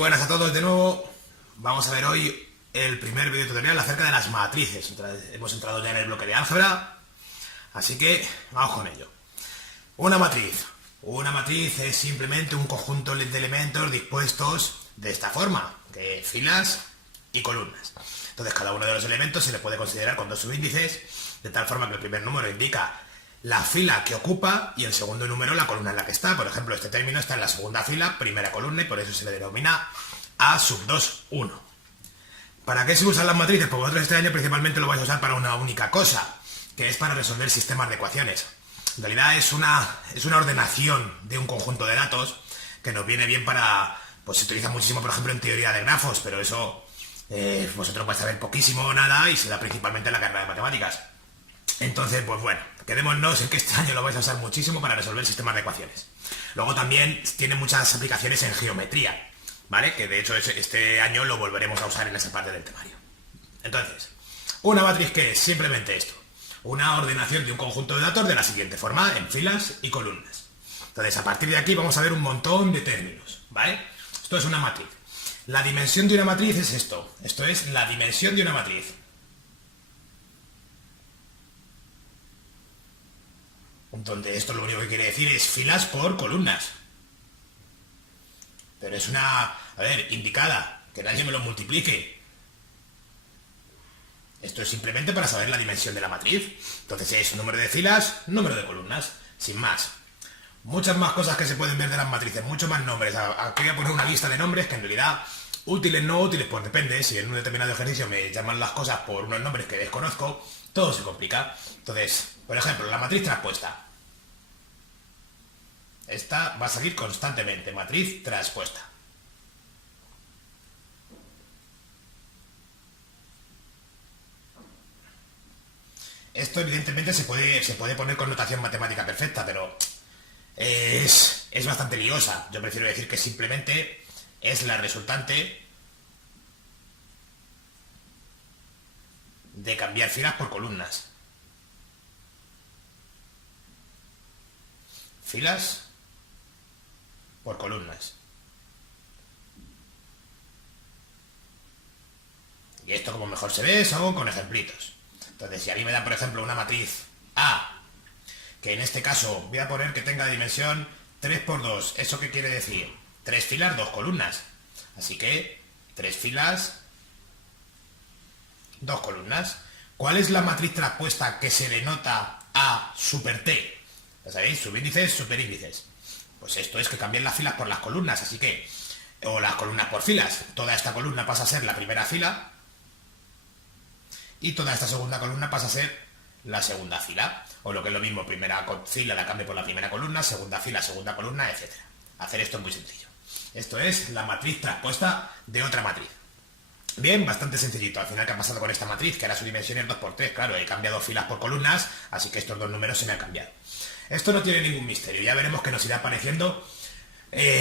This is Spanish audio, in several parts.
buenas a todos de nuevo. Vamos a ver hoy el primer video tutorial acerca de las matrices. Hemos entrado ya en el bloque de álgebra, así que vamos con ello. Una matriz. Una matriz es simplemente un conjunto de elementos dispuestos de esta forma, que filas y columnas. Entonces cada uno de los elementos se le puede considerar con dos subíndices, de tal forma que el primer número indica la fila que ocupa y el segundo número la columna en la que está. Por ejemplo, este término está en la segunda fila, primera columna, y por eso se le denomina A sub 2, 1. ¿Para qué se usan las matrices? Pues vosotros este año principalmente lo vais a usar para una única cosa, que es para resolver sistemas de ecuaciones. En realidad es una ordenación de un conjunto de datos que nos viene bien para... Pues se utiliza muchísimo, por ejemplo, en teoría de grafos, pero eso vosotros vais a ver poquísimo o nada y se da principalmente en la carrera de matemáticas. Entonces, pues bueno, quedémonos en que este año lo vais a usar muchísimo para resolver sistemas de ecuaciones. Luego también tiene muchas aplicaciones en geometría, ¿vale? Que de hecho este año lo volveremos a usar en esa parte del temario. Entonces, una matriz que es simplemente esto, una ordenación de un conjunto de datos de la siguiente forma, en filas y columnas. Entonces, a partir de aquí vamos a ver un montón de términos, ¿vale? Esto es una matriz. La dimensión de una matriz es esto. Esto es la dimensión de una matriz. Donde esto lo único que quiere decir es filas por columnas. Pero es una... A ver, indicada, que nadie me lo multiplique. Esto es simplemente para saber la dimensión de la matriz. Entonces es número de filas, número de columnas, sin más. Muchas más cosas que se pueden ver de las matrices, muchos más nombres. Aquí voy a poner una lista de nombres que en realidad, útiles, no útiles, pues depende. Si en un determinado ejercicio me llaman las cosas por unos nombres que desconozco, todo se complica. Entonces, por ejemplo, la matriz traspuesta. Esta va a salir constantemente, matriz traspuesta. Esto evidentemente se puede poner con notación matemática perfecta, pero es bastante liosa. Yo prefiero decir que simplemente es la resultante de cambiar filas por columnas. Filas por columnas. Y esto, como mejor se ve, son con ejemplitos. Entonces, si a mí me dan, por ejemplo, una matriz A, que en este caso voy a poner que tenga dimensión 3 por 2. ¿Eso qué quiere decir? 3 filas, 2 columnas. Así que 3 filas, 2 columnas. ¿Cuál es la matriz traspuesta que se denota A super T? ¿Ya sabéis? Subíndices, superíndices. Pues esto es que cambien las filas por las columnas, así que... O las columnas por filas. Toda esta columna pasa a ser la primera fila y toda esta segunda columna pasa a ser la segunda fila. O lo que es lo mismo, primera fila la cambio por la primera columna, segunda fila, segunda columna, etc. Hacer esto es muy sencillo. Esto es la matriz traspuesta de otra matriz. Bien, bastante sencillito. Al final, ¿qué ha pasado con esta matriz? Que ahora su dimensión es 2 por 3. Claro, he cambiado filas por columnas, así que estos dos números se me han cambiado. Esto no tiene ningún misterio. Ya veremos que nos irá apareciendo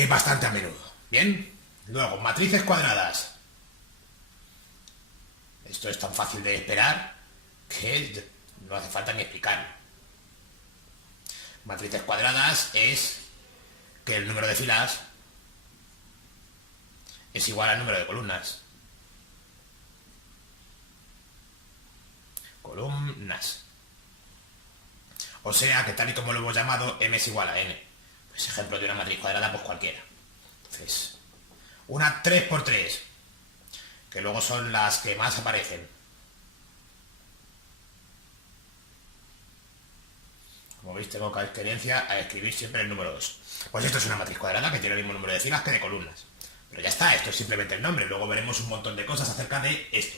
bastante a menudo. Bien. Luego, matrices cuadradas. Esto es tan fácil de esperar que no hace falta ni explicarlo. Matrices cuadradas es que el número de filas es igual al número de columnas. Columnas. O sea que tal y como lo hemos llamado, m es igual a n. Pues ejemplo de una matriz cuadrada, pues cualquiera. Entonces, una 3 por 3, que luego son las que más aparecen. Como veis, tengo tendencia a escribir siempre el número 2. Pues esto es una matriz cuadrada que tiene el mismo número de filas que de columnas. Pero ya está, esto es simplemente el nombre. Luego veremos un montón de cosas acerca de esto.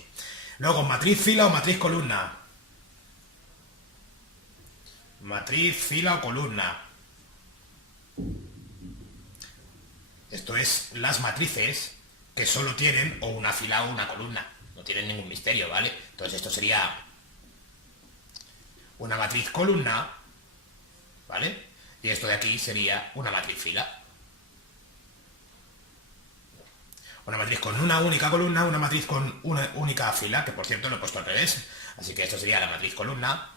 Luego, matriz fila o matriz columna. Matriz fila o columna. Esto es las matrices que solo tienen o una fila o una columna. No tienen ningún misterio, ¿vale? Entonces esto sería una matriz columna, ¿vale? Y esto de aquí sería una matriz fila. Una matriz con una única columna, una matriz con una única fila, que por cierto lo he puesto al revés. Así que esto sería la matriz columna.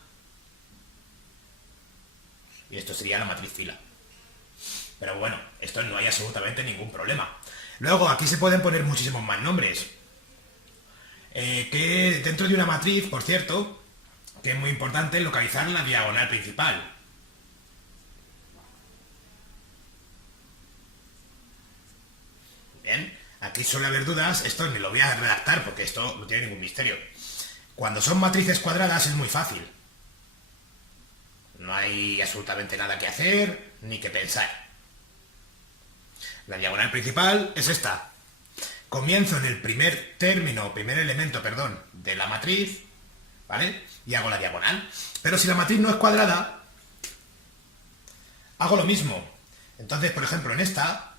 Y esto sería la matriz fila. Pero bueno, esto no hay absolutamente ningún problema. Luego, aquí se pueden poner muchísimos más nombres. Que dentro de una matriz, por cierto, que es muy importante localizar la diagonal principal. Bien, aquí suele haber dudas, esto ni lo voy a redactar porque esto no tiene ningún misterio. Cuando son matrices cuadradas es muy fácil. No hay absolutamente nada que hacer ni que pensar. La diagonal principal es esta. Comienzo en el primer término, primer elemento, perdón, de la matriz, ¿vale? Y hago la diagonal. Pero si la matriz no es cuadrada, hago lo mismo. Entonces, por ejemplo, en esta,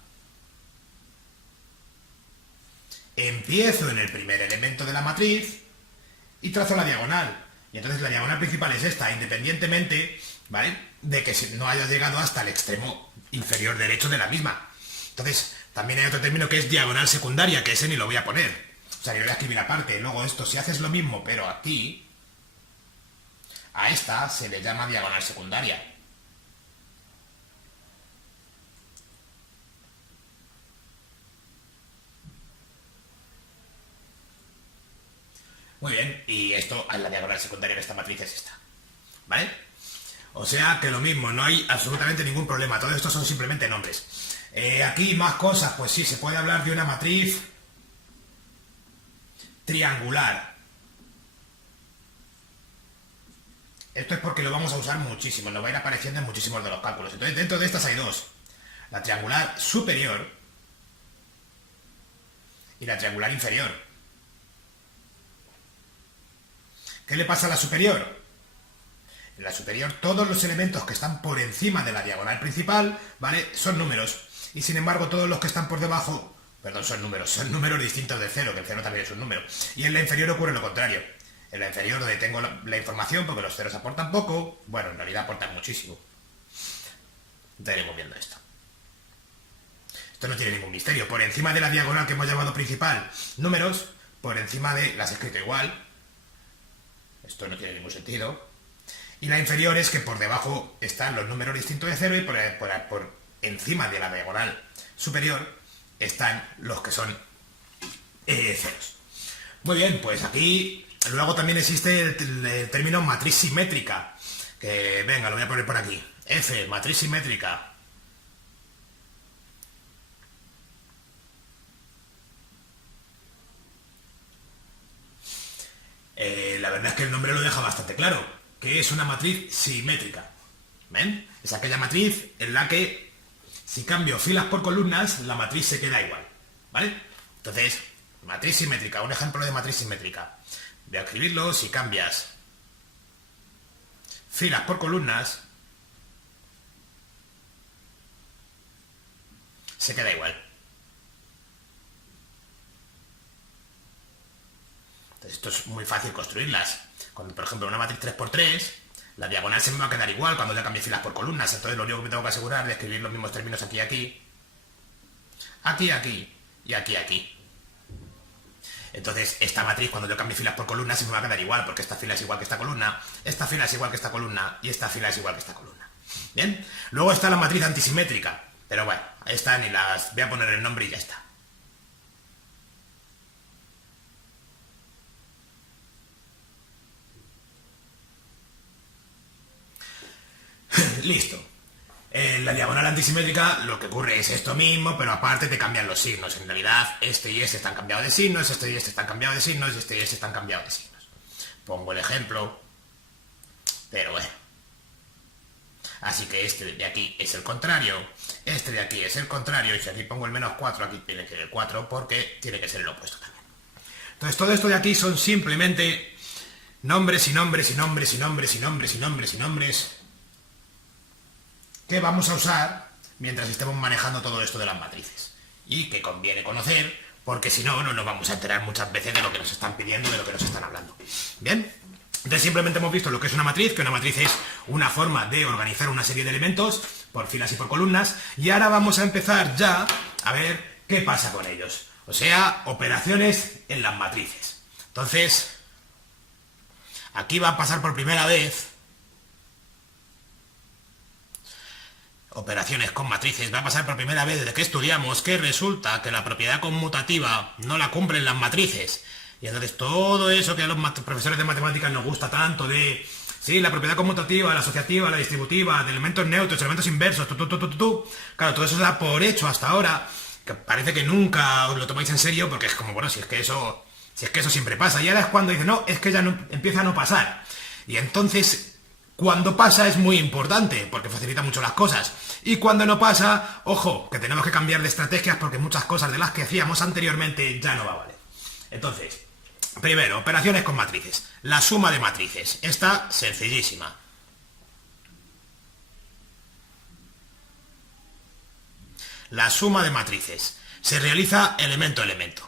empiezo en el primer elemento de la matriz y trazo la diagonal. Y entonces la diagonal principal es esta, independientemente, ¿vale?, de que no haya llegado hasta el extremo inferior derecho de la misma. Entonces, también hay otro término que es diagonal secundaria, que ese ni lo voy a poner. O sea, yo lo voy a escribir aparte. Luego esto, si haces lo mismo, pero aquí, a esta se le llama diagonal secundaria. Muy bien, y esto, la diagonal secundaria de esta matriz es esta. ¿Vale? O sea que lo mismo, no hay absolutamente ningún problema. Todo esto son simplemente nombres. Aquí más cosas, pues sí, se puede hablar de una matriz triangular. Esto es porque lo vamos a usar muchísimo, nos va a ir apareciendo en muchísimos de los cálculos. Entonces, dentro de estas hay dos. La triangular superior y la triangular inferior. ¿Qué le pasa a la superior? En la superior, todos los elementos que están por encima de la diagonal principal, ¿vale?, son números. Y sin embargo, todos los que están por debajo, perdón, son números distintos del cero, que el cero también es un número. Y en la inferior ocurre lo contrario. En la inferior, donde tengo la información, porque los ceros aportan poco, bueno, en realidad aportan muchísimo. Ya iremos viendo esto. Esto no tiene ningún misterio. Por encima de la diagonal que hemos llamado principal, números, por encima de, las he escrito igual. Esto no tiene ningún sentido. Y la inferior es que por debajo están los números distintos de cero y por encima de la diagonal superior están los que son ceros. Muy bien, pues aquí luego también existe el término matriz simétrica, que venga, lo voy a poner por aquí. F, matriz simétrica. La verdad es que el nombre lo deja bastante claro, que es una matriz simétrica. ¿Ven? Es aquella matriz en la que si cambio filas por columnas, la matriz se queda igual. ¿Vale? Entonces, matriz simétrica, un ejemplo de matriz simétrica. Voy a escribirlo: si cambias filas por columnas, se queda igual. Entonces, esto es muy fácil construirlas. Cuando, por ejemplo, una matriz 3×3, la diagonal se me va a quedar igual cuando ya cambie filas por columnas. Entonces, lo único que me tengo que asegurar es de escribir los mismos términos aquí, aquí, aquí, aquí y aquí, aquí. Entonces, esta matriz, cuando yo cambie filas por columnas, se me va a quedar igual, porque esta fila es igual que esta columna, esta fila es igual que esta columna y esta fila es igual que esta columna. ¿Bien? Luego está la matriz antisimétrica, pero bueno, esta ni las voy a poner el nombre y ya está. Listo. En la diagonal antisimétrica lo que ocurre es esto mismo, pero aparte te cambian los signos. En realidad, este y este están cambiados de signos, este y este están cambiados de signos, y este y este están cambiados de signos. Pongo el ejemplo, pero bueno. Así que este de aquí es el contrario, este de aquí es el contrario, y si aquí pongo el -4, aquí tiene que ser el 4, porque tiene que ser el opuesto también. Entonces, todo esto de aquí son simplemente nombres y nombres y nombres y nombres y nombres y nombres y nombres que vamos a usar mientras estemos manejando todo esto de las matrices. Y que conviene conocer, porque si no, no nos vamos a enterar muchas veces de lo que nos están pidiendo, de lo que nos están hablando. ¿Bien? Entonces simplemente hemos visto lo que es una matriz, que una matriz es una forma de organizar una serie de elementos por filas y por columnas, y ahora vamos a empezar ya a ver qué pasa con ellos. O sea, operaciones en las matrices. Entonces, aquí va a pasar por primera vez operaciones con matrices, va a pasar por primera vez desde que estudiamos que resulta que la propiedad conmutativa no la cumplen las matrices. Y entonces todo eso que a los profesores de matemáticas nos gusta tanto de... Sí, la propiedad conmutativa, la asociativa, la distributiva, de elementos neutros, elementos inversos, claro, todo eso se da por hecho hasta ahora, que parece que nunca os lo tomáis en serio porque es como, bueno, si es que eso siempre pasa. Y ahora es cuando dice, no, es que ya no, empieza a no pasar. Y entonces, cuando pasa es muy importante, porque facilita mucho las cosas. Y cuando no pasa, ojo, que tenemos que cambiar de estrategias porque muchas cosas de las que hacíamos anteriormente ya no va a valer. Entonces, primero, operaciones con matrices. La suma de matrices. Esta, sencillísima. La suma de matrices. Se realiza elemento a elemento.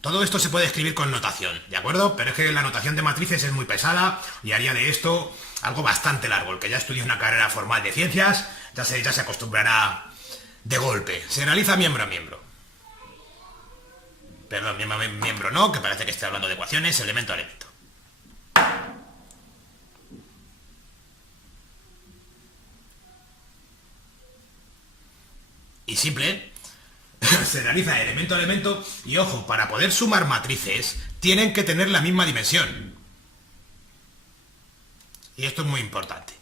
Todo esto se puede escribir con notación, ¿de acuerdo? Pero es que la notación de matrices es muy pesada y haría de esto algo bastante largo. El que ya estudie una carrera formal de ciencias ya se acostumbrará de golpe. Se realiza miembro a miembro. Perdón, miembro no, que parece que estoy hablando de ecuaciones, elemento a elemento. Y simple, se realiza elemento a elemento y ojo, para poder sumar matrices tienen que tener la misma dimensión. Y esto es muy importante.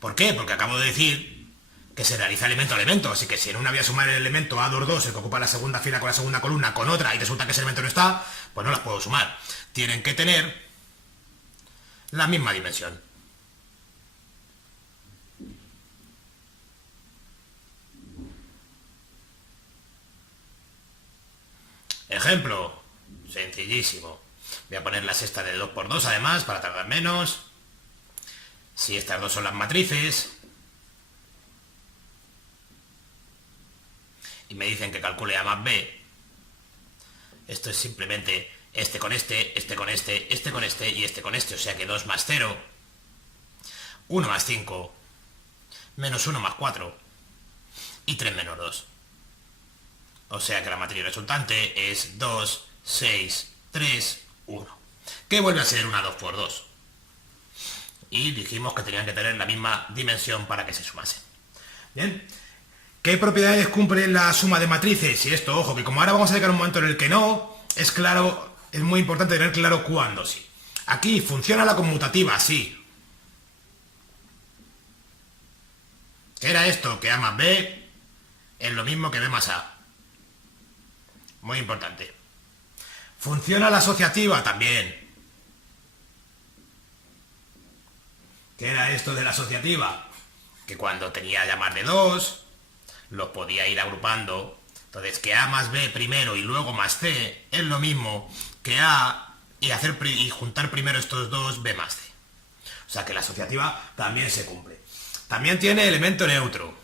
¿Por qué? Porque acabo de decir que se realiza elemento a elemento, así que si en una voy a sumar el elemento A22, el que ocupa la segunda fila con la segunda columna, con otra y resulta que ese elemento no está, pues no las puedo sumar. Tienen que tener la misma dimensión. Ejemplo, sencillísimo. Voy a poner la sexta de 2 por 2 además, para tardar menos. Si estas dos son las matrices, y me dicen que calcule A más B, esto es simplemente este con este, este con este, este con este y este con este, o sea que 2 más 0, 1 más 5, menos 1 más 4 y 3 menos 2. O sea que la matriz resultante es 2, 6, 3, 1. Que vuelve a ser una 2 por 2. Y dijimos que tenían que tener la misma dimensión para que se sumasen. Bien. ¿Qué propiedades cumplen la suma de matrices? Y esto, ojo, que como ahora vamos a llegar a un momento en el que no, es claro, es muy importante tener claro cuándo sí. Aquí funciona la conmutativa, sí. ¿Qué era esto? Que A más B es lo mismo que B más A. Muy importante. ¿Funciona la asociativa? También. ¿Qué era esto de la asociativa? Que cuando tenía ya más de 2, los podía ir agrupando. Entonces, que A más B primero y luego más C es lo mismo que A y juntar primero estos dos B más C. O sea que la asociativa también se cumple. También tiene elemento neutro.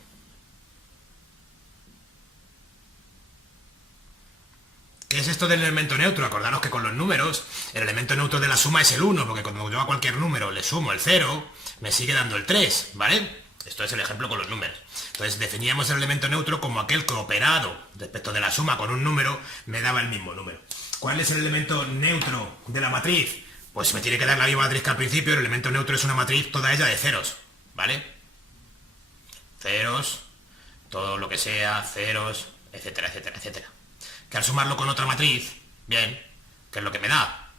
¿Qué es esto del elemento neutro? Acordaros que con los números, el elemento neutro de la suma es el 1, porque cuando yo a cualquier número le sumo el 0, me sigue dando el 3, ¿vale? Esto es el ejemplo con los números. Entonces definíamos el elemento neutro como aquel que operado respecto de la suma con un número me daba el mismo número. ¿Cuál es el elemento neutro de la matriz? Pues me tiene que dar la misma matriz que al principio. El elemento neutro es una matriz toda ella de ceros, ¿vale? Ceros, todo lo que sea, ceros, etcétera, etcétera, etcétera. Que al sumarlo con otra matriz, bien, ¿qué es lo que me da?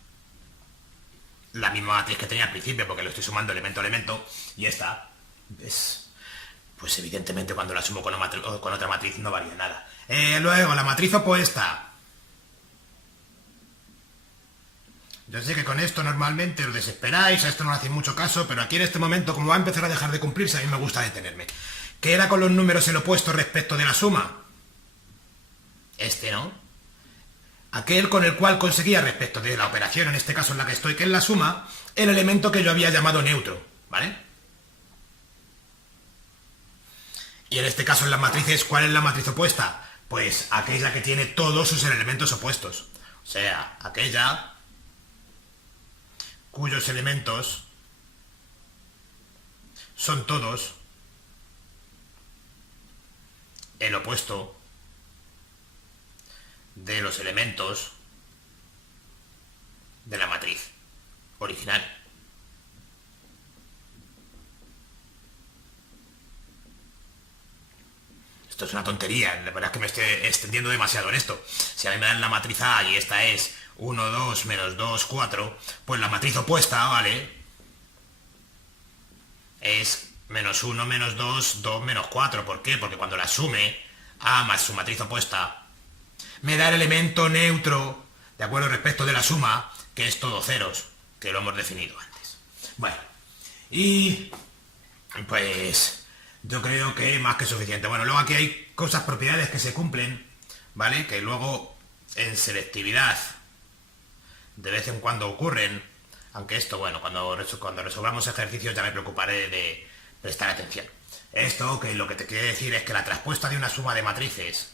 La misma matriz que tenía al principio, porque lo estoy sumando elemento a elemento, y esta es... Pues evidentemente cuando la sumo con otra matriz no varía nada. Luego, la matriz opuesta. Yo sé que con esto normalmente os desesperáis, a esto no le hacéis mucho caso, pero aquí en este momento, como va a empezar a dejar de cumplirse, a mí me gusta detenerme. ¿Qué era con los números el opuesto respecto de la suma? Este, ¿no? Aquel con el cual conseguía respecto de la operación, en este caso en la que estoy, que es la suma, el elemento que yo había llamado neutro, ¿vale? Y en este caso en las matrices, ¿cuál es la matriz opuesta? Pues aquella que tiene todos sus elementos opuestos. O sea, aquella cuyos elementos son todos el opuesto de los elementos de la matriz original. Esto es una tontería, la verdad es que me estoy extendiendo demasiado en esto. Si a mí me dan la matriz A y esta es 1, 2, menos 2, 4, pues la matriz opuesta, ¿vale? Es menos 1, menos 2, 2, menos 4. ¿Por qué? Porque cuando la sume, A más su matriz opuesta, me da el elemento neutro, de acuerdo respecto de la suma, que es todo ceros, que lo hemos definido antes. Bueno, y pues yo creo que más que suficiente. Bueno, luego aquí hay cosas, propiedades que se cumplen, ¿vale? Que luego en selectividad de vez en cuando ocurren, aunque esto, bueno, cuando resolvamos ejercicios ya me preocuparé de prestar atención. Esto, que lo que te quiere decir es que la traspuesta de una suma de matrices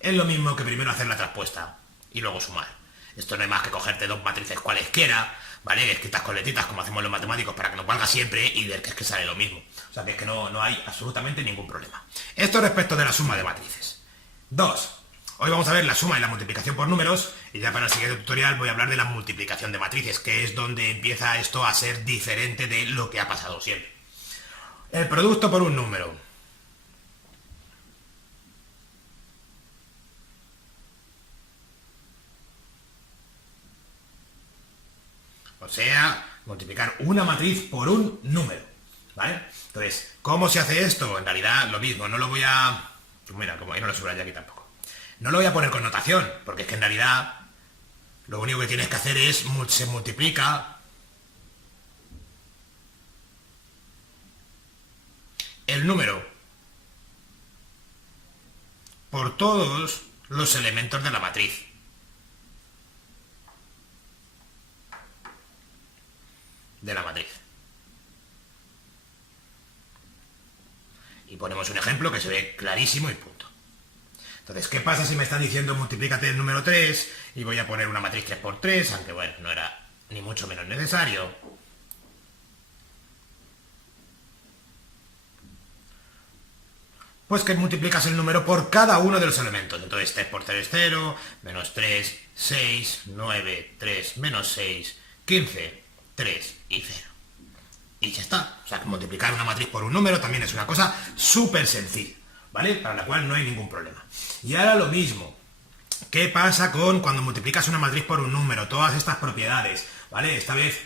es lo mismo que primero hacer la traspuesta y luego sumar. Esto no es más que cogerte dos matrices cualesquiera, ¿vale? Escritas con letritas como hacemos los matemáticos para que nos valga siempre y ver que es que sale lo mismo. O sea, que es que no hay absolutamente ningún problema. Esto respecto de la suma de matrices. 2. Hoy vamos a ver la suma y la multiplicación por números y ya para el siguiente tutorial voy a hablar de la multiplicación de matrices, que es donde empieza esto a ser diferente de lo que ha pasado siempre. El producto por un número. O sea, multiplicar una matriz por un número, ¿vale? Entonces, ¿cómo se hace esto? En realidad, lo mismo, no lo voy a... Mira, como ahí no lo subrayé aquí tampoco. No lo voy a poner con notación, porque es que en realidad lo único que tienes que hacer es, se multiplica el número por todos los elementos de la matriz. Y ponemos un ejemplo que se ve clarísimo y punto. Entonces, ¿qué pasa si me están diciendo multiplícate el número 3 y voy a poner una matriz 3 por 3, aunque bueno, no era ni mucho menos necesario? Pues que multiplicas el número por cada uno de los elementos. Entonces 3 por 0 es 0, menos 3, 6, 9, 3, menos 6, 15, 3 y 0. Y ya está. O sea, que multiplicar una matriz por un número también es una cosa súper sencilla, ¿vale? Para la cual no hay ningún problema. Y ahora lo mismo. ¿Qué pasa con cuando multiplicas una matriz por un número? Todas estas propiedades, ¿vale? Esta vez,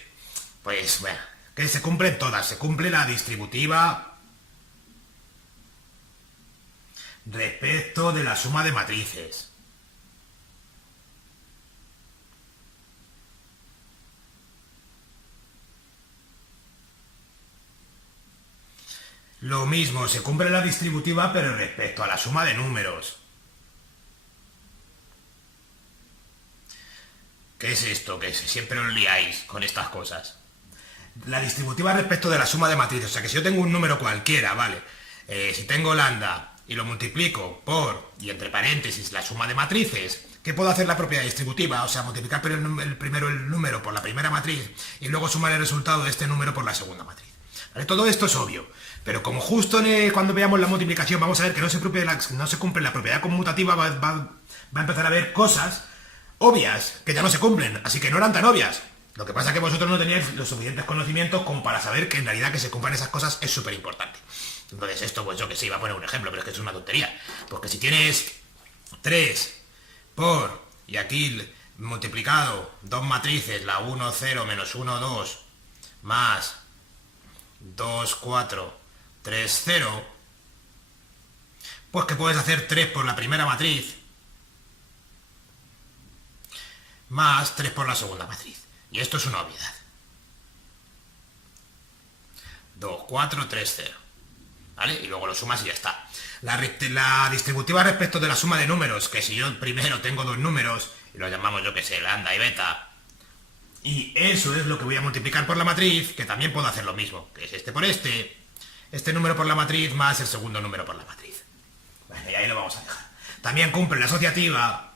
pues, bueno, que se cumplen todas. Se cumple la distributiva respecto de la suma de matrices. Lo mismo, se cumple la distributiva, pero respecto a la suma de números. ¿Qué es esto? Que siempre os liáis con estas cosas. La distributiva respecto de la suma de matrices. O sea, que si yo tengo un número cualquiera, ¿vale? Si tengo lambda y lo multiplico por, y entre paréntesis, la suma de matrices, ¿qué puedo hacer la propiedad distributiva? O sea, multiplicar primero el número por la primera matriz y luego sumar el resultado de este número por la segunda matriz. ¿Vale? Todo esto es obvio, pero como justo cuando veamos la multiplicación vamos a ver que no se cumple la propiedad conmutativa, va a empezar a haber cosas obvias que ya no se cumplen, así que no eran tan obvias. Lo que pasa es que vosotros no teníais los suficientes conocimientos como para saber que en realidad que se cumplan esas cosas es súper importante. Entonces esto, pues yo que sé, iba a poner un ejemplo, pero es que es una tontería. Porque si tienes 3 por, y aquí multiplicado dos matrices, la 1, 0, menos 1, 2, más 2, 4, 3, 0, pues que puedes hacer 3 por la primera matriz, más 3 por la segunda matriz. Y esto es una obviedad. 2, 4, 3, 0. ¿Vale? Y luego lo sumas y ya está. La distributiva respecto de la suma de números, que si yo primero tengo dos números, y los llamamos, yo que sé, lambda y beta, y eso es lo que voy a multiplicar por la matriz, que también puedo hacer lo mismo, que es este por este número por la matriz más el segundo número por la matriz. Bueno, y ahí lo vamos a dejar. También cumple la asociativa,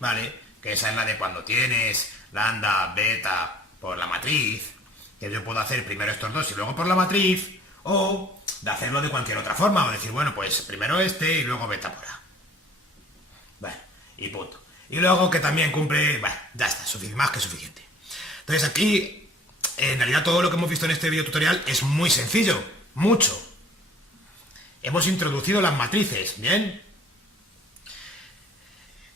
¿vale? Que esa es la de cuando tienes lambda, beta por la matriz, que yo puedo hacer primero estos dos y luego por la matriz, o de hacerlo de cualquier otra forma, o decir, bueno, pues primero este y luego beta por A. Bueno, y punto. Y luego que también cumple, bueno, ya está, más que suficiente. Entonces aquí, en realidad todo lo que hemos visto en este video tutorial es muy sencillo, mucho. Hemos introducido las matrices, ¿bien?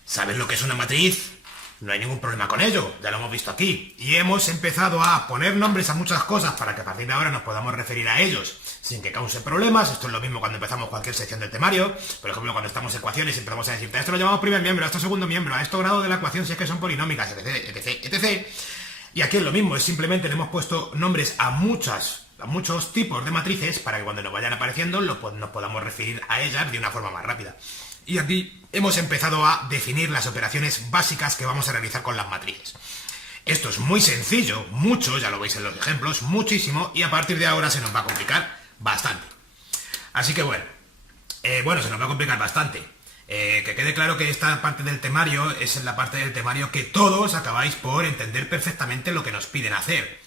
¿Sabes lo que es una matriz? No hay ningún problema con ello, ya lo hemos visto aquí. Y hemos empezado a poner nombres a muchas cosas para que a partir de ahora nos podamos referir a ellos sin que cause problemas. Esto es lo mismo cuando empezamos cualquier sección del temario. Por ejemplo, cuando estamos en ecuaciones siempre vamos a decir, a esto lo llamamos primer miembro, a esto segundo miembro, a esto grado de la ecuación si es que son polinómicas, etc, etc, etc. Y aquí es lo mismo, es simplemente le hemos puesto nombres a muchos tipos de matrices para que cuando nos vayan apareciendo nos podamos referir a ellas de una forma más rápida. Y aquí hemos empezado a definir las operaciones básicas que vamos a realizar con las matrices. Esto es muy sencillo, mucho, ya lo veis en los ejemplos, muchísimo, y a partir de ahora se nos va a complicar bastante. Así que bueno, se nos va a complicar bastante. Que quede claro que esta parte del temario es la parte del temario que todos acabáis por entender perfectamente lo que nos piden hacer.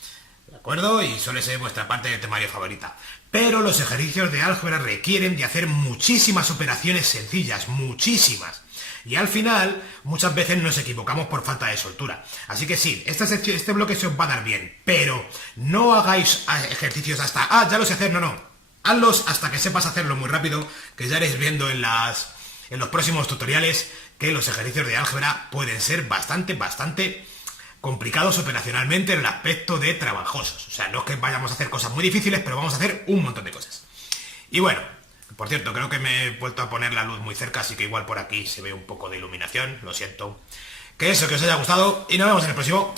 ¿De acuerdo? Y suele ser vuestra parte del temario favorita. Pero los ejercicios de álgebra requieren de hacer muchísimas operaciones sencillas, muchísimas. Y al final, muchas veces nos equivocamos por falta de soltura. Así que sí, este bloque se os va a dar bien, pero no hagáis ejercicios hasta, ya lo sé hacer, no. Hazlos hasta que sepas hacerlo muy rápido, que ya iréis viendo en los próximos tutoriales que los ejercicios de álgebra pueden ser bastante complicados operacionalmente en el aspecto de trabajosos. O sea, no es que vayamos a hacer cosas muy difíciles, pero vamos a hacer un montón de cosas. Y bueno, por cierto, creo que me he vuelto a poner la luz muy cerca, así que igual por aquí se ve un poco de iluminación, lo siento. Que os haya gustado y nos vemos en el próximo.